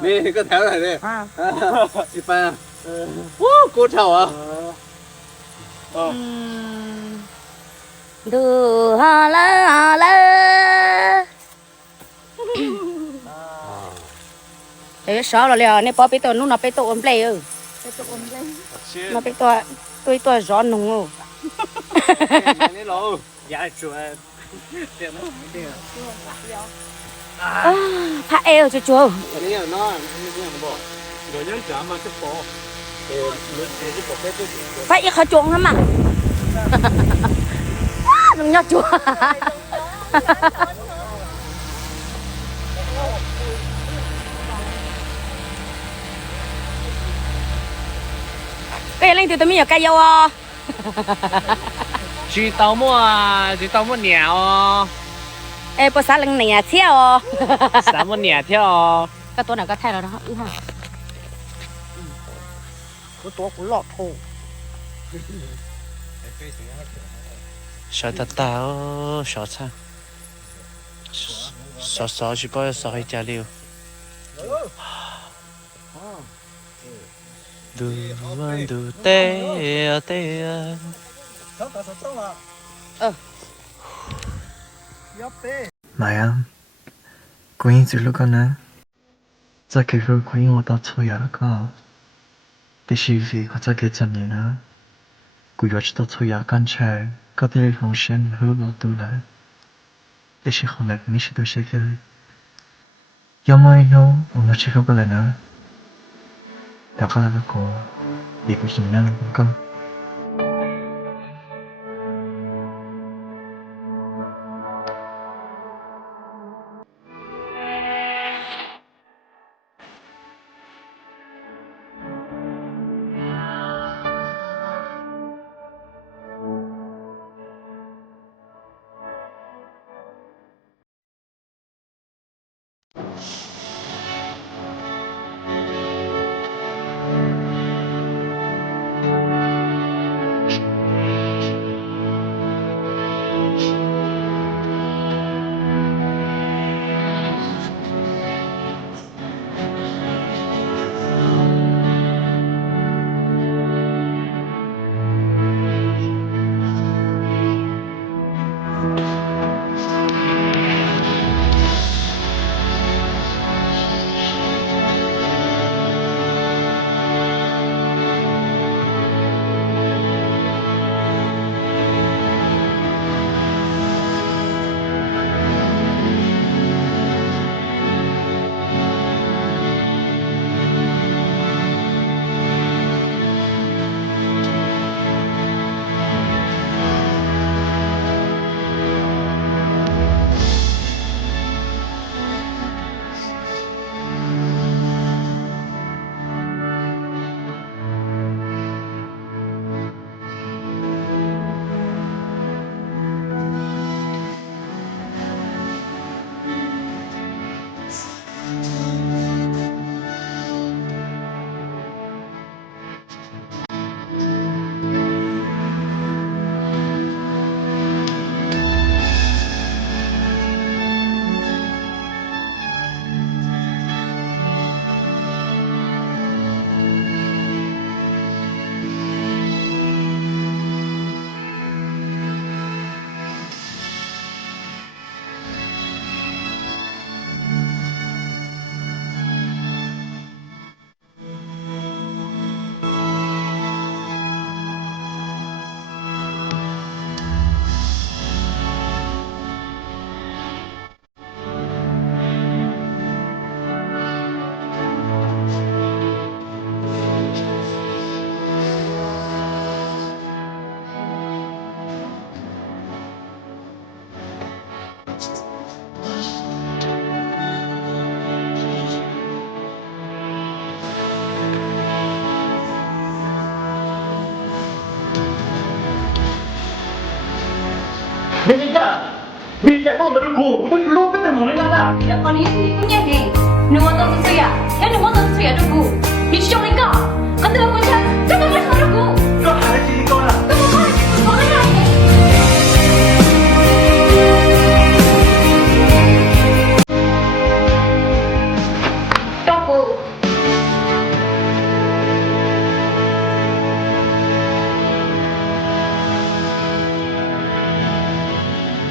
你个台来的，啊，一般啊，哇，够吵啊！được la la để sợ rồi liền nên bỏ bị tôi lúc nào bị tôi ôm lấy ư nó bị tôi gió nung ư你老牙准，这能这个。怕eo cho chúa cái này nó bò, rồi nhớ chạm mà cái bò, cái bò cái phải ít khó chuông lắm mà đừng nhớ chúa cái lên từ tụi mình ở cây dâu à chỉ tao mua nhào, ê bữa sáng lần này à theo sao mua nhào theo, cáiตัวไหนก็แท้แล้วนะฮะอื้อฮะกูตัวกูหลอดโถ 小大大哦，小菜，少去包少一家溜。嘟完嘟得啊得啊。妈呀，观音最路个呢？在给个观音我到错呀了个，必须为我在给怎么呢？กูอยากจะต้องช่วยกันใช้ก็ได้ของฉันรู้ตัวแล้วแต่ฉันคงไม่มีสิทธิ์ใช้กันยังไม่รู้ว่าจะเข้าไปเลยนะแต่ก็แล้วก็ดีกว่าสิ่งนั้นก็ Bisa kau berku, belum ketemu dengan anak. Còn ý thì cũng nghe gì nếu mà tôi suy à thế nếu mà tôi suy à được